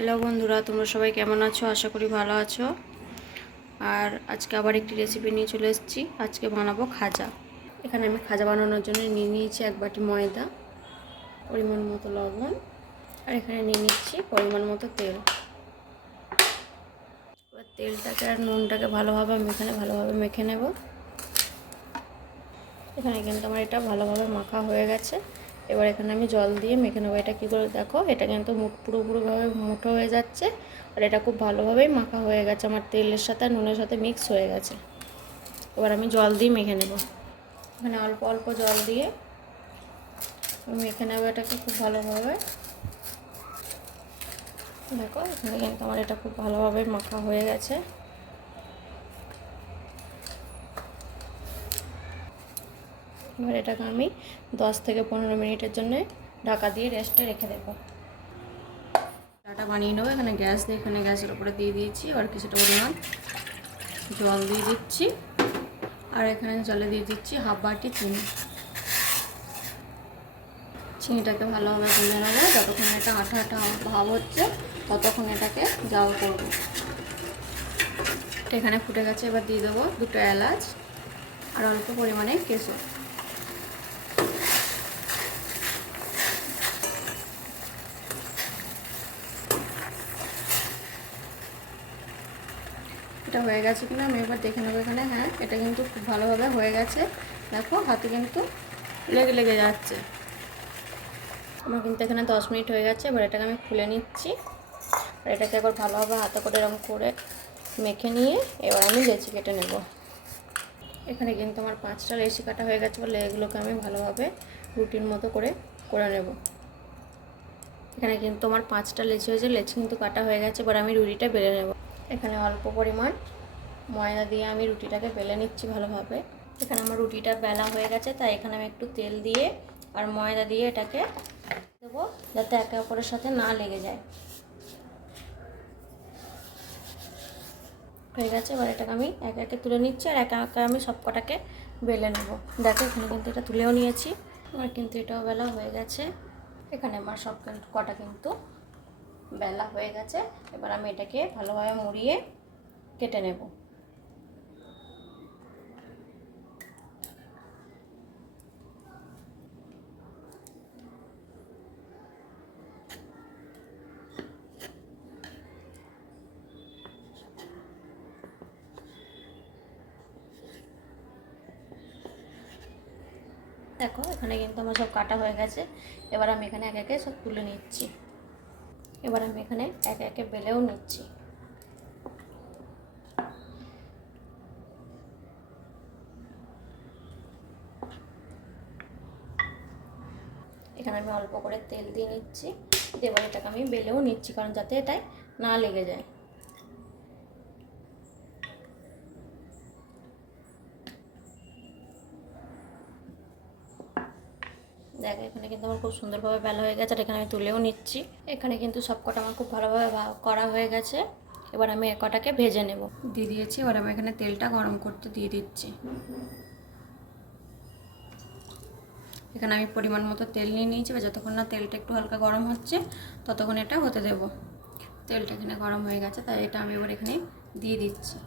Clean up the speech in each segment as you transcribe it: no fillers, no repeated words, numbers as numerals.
Hello বন্ধুরা, তোমরা সবাই কেমন আছো? আশা করি ভালো আছো। আর আজকে আবার একটি রেসিপি নিয়ে চলে এসেছি। আজকে বানাবো খাজা। এখানে আমি খাজা বানানোর জন্য নিয়ে নিয়েছি 1 বাটি ময়দা, পরিমাণ মতো লবণ, আর এখানে নিয়ে নিচ্ছি পরিমাণ মতো তেল। এবার তেলটাকে আর নুনটাকে ভালোভাবে মেখে নেব। এখানে কিন্তু আমার এটা ভালোভাবে মাখা হয়ে গেছে। এবার এখানে আমি জল দিয়ে মেখে নেবো। এটা কী করে দেখো, এটা কিন্তু পুরোপুরিভাবে মুঠো হয়ে যাচ্ছে। আর এটা খুব ভালোভাবেই মাখা হয়ে গেছে, আমার তেলের সাথে আর নুনের সাথে মিক্স হয়ে গেছে। এবার আমি জল দিয়ে মেখে নেব। এখানে অল্প অল্প জল দিয়ে মেখে নেবো এটাকে খুব ভালোভাবে। দেখো এখানে কিন্তু আমার এটা খুব ভালোভাবে মাখা হয়ে গেছে। এবার এটাকে আমি 10 থেকে 15 মিনিটের জন্য ঢাকা দিয়ে রেস্টে রেখে দেবো। ডাটা বানিয়ে নেবো। এখানে গ্যাসের উপরে দিয়ে দিয়েছি। আর কিছুটা পরিমাণ জল দিয়ে দিচ্ছি। আর এখানে জলে দিয়ে দিচ্ছি 1/2 বাটি চিনি। চিনিটাকে ভালোভাবে গুলে নেবো। যতক্ষণ এটা আঠা আঠা ভাব হচ্ছে ততক্ষণ এটাকে জাল করবো। এখানে ফুটে গেছে। এবার দিয়ে দেবো 2টা এলাচ আর অল্প পরিমাণে কেশর। এটা হয়ে গেছে কিনা আমি একবার দেখে নেবো। এখানে হ্যাঁ, এটা কিন্তু খুব ভালোভাবে হয়ে গেছে। দেখো হাতে কিন্তু লেগে যাচ্ছে। আমার কিন্তু এখানে 10 মিনিট হয়ে গেছে। এবার এটাকে আমি খুলে নিচ্ছি। আর এটাকে একবার ভালোভাবে হাতে করে এরকম করে মেখে নিয়ে এবার আমি লেচি কেটে নেব। এখানে কিন্তু আমার 5টা লেচি কাটা হয়ে গেছে। বলে এগুলোকে আমি ভালোভাবে রুটির মতো করে নেব। এখানে কিন্তু আমার 5টা লেচি হয়েছে। লেচি কিন্তু কাটা হয়ে গেছে। এবার আমি রুটিটা বেলে নেব। এখানে অল্প পরিমাণ ময়দা দিয়ে আমি রুটিটাকে বেলে নিচ্ছি ভালোভাবে। এখানে আমার রুটিটা বেলা হয়ে গেছে, তাই এখানে আমি একটু তেল দিয়ে আর ময়দা দিয়ে এটাকে দেবো, যাতে একে অপরের সাথে না লেগে যায়। হয়ে গেছে। এবার এটাকে আমি একে একে তুলে নিচ্ছি আর একে একে আমি সব কটাকে বেলে নেব। দেখো এখানে কিন্তু এটা তুলেও নিয়েছি। আমার কিন্তু এটাও বেলা হয়ে গেছে। এখানে আমার সব কটা কিন্তু বেলা হয়ে গেছে। এবার আমি এটাকে ভালোভাবে মুড়িয়ে কেটে নেব। দেখো এখানে কিন্তু আমার সব কাটা হয়ে গেছে। এবার আমি এখানে একে একে সব তুলে নিচ্ছি। এবার আমি এখানে একে একে বেলেও নিচ্ছি। এখানে আমি অল্প করে তেল দিয়ে নিচ্ছি। এবার এটাকে আমি বেলেও নিচ্ছি, কারণ যাতে এটাই না লেগে যায়। দেখো এখানে কিন্তু আমার খুব সুন্দরভাবে বেলা হয়ে গেছে। আর এখানে আমি তুলেও নিচ্ছি। এখানে কিন্তু সব কটা আমার খুব ভালোভাবে করা হয়ে গেছে। এবার আমি কটাকে ভেজে নেব। দিয়ে দিয়েছি। এবার আমি এখানে তেলটা গরম করতে দিয়ে দিচ্ছি। এখানে আমি পরিমাণ মতো তেল নিয়ে নিয়েছি। বা যতক্ষণ না তেলটা একটু হালকা গরম হচ্ছে ততক্ষণ এটা হতে দেব। তেলটা এখানে গরম হয়ে গেছে, তাই এটা আমি এবার এখানে দিয়ে দিচ্ছি।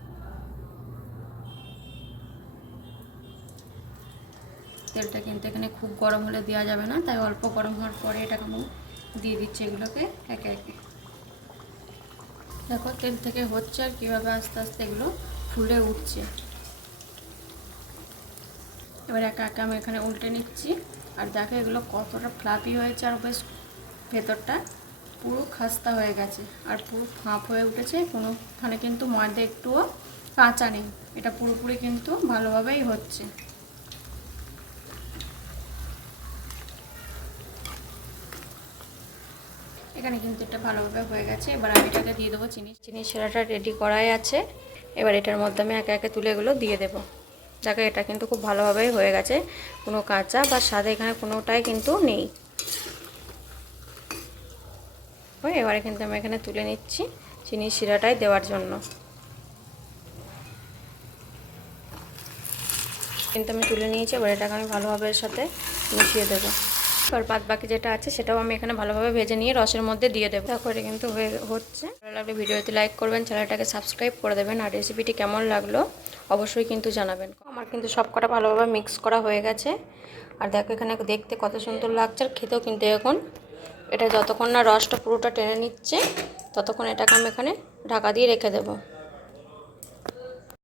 তেলটা কিন্তু এখানে খুব গরম হলে দেওয়া যাবে না, তাই অল্প গরম হওয়ার পরে এটাকে আমি দিয়ে দিচ্ছি এগুলোকে একে একে। দেখো তেল থেকে হচ্ছে আর কীভাবে আস্তে আস্তে এগুলো ফুলে উঠছে। এবার একা একা আমি এখানে উল্টে নিচ্ছি। আর দেখো এগুলো কতটা ফ্লাফি হয়েছে, আর বেশ ভেতরটা পুরো খাস্তা হয়ে গেছে আর পুরো ফাঁপ হয়ে উঠেছে। কোনোখানে কিন্তু ময়দা একটুও কাঁচা নেই। এটা পুরোপুরি কিন্তু ভালোভাবেই হচ্ছে। এখানে কিন্তু এটা ভালোভাবে হয়ে গেছে। এবার আমি এটাকে দিয়ে দেবো চিনি শিরাটা রেডি করাই আছে। এবার এটার মধ্যে আমি একে একে তুলে এগুলো দিয়ে দেবো। দেখো এটা কিন্তু খুব ভালোভাবেই হয়ে গেছে। কোনো কাঁচা বা সাদা এখানে কোনোটাই কিন্তু নেই। এবারে কিন্তু আমি এখানে তুলে নিচ্ছি চিনি শিরাটাই দেওয়ার জন্য। কিন্তু আমি তুলে নিয়েছি। এবার এটাকে আমি ভালোভাবে এর সাথে মিশিয়ে দেবো। আর বাদ বাকি যেটা আছে সেটাও আমি এখানে ভালোভাবে ভেজে নিয়ে রসের মধ্যে দিয়ে দেবো। তারপরে কিন্তু হচ্ছে। ভালো লাগলে ভিডিওতে লাইক করবেন, চ্যানেলটাকে সাবস্ক্রাইব করে দেবেন। আর রেসিপিটি কেমন লাগলো অবশ্যই কিন্তু জানাবেন। আমার কিন্তু সব কটা ভালোভাবে মিক্স করা হয়ে গেছে। আর দেখো এখানে দেখতে কত সুন্দর লাগছে, আর খেতেও কিন্তু এখন এটা যতক্ষণ না রসটা পুরোটা টেনে নিচ্ছে ততক্ষণ এটাকে আমি এখানে ঢাকা দিয়ে রেখে দেবো।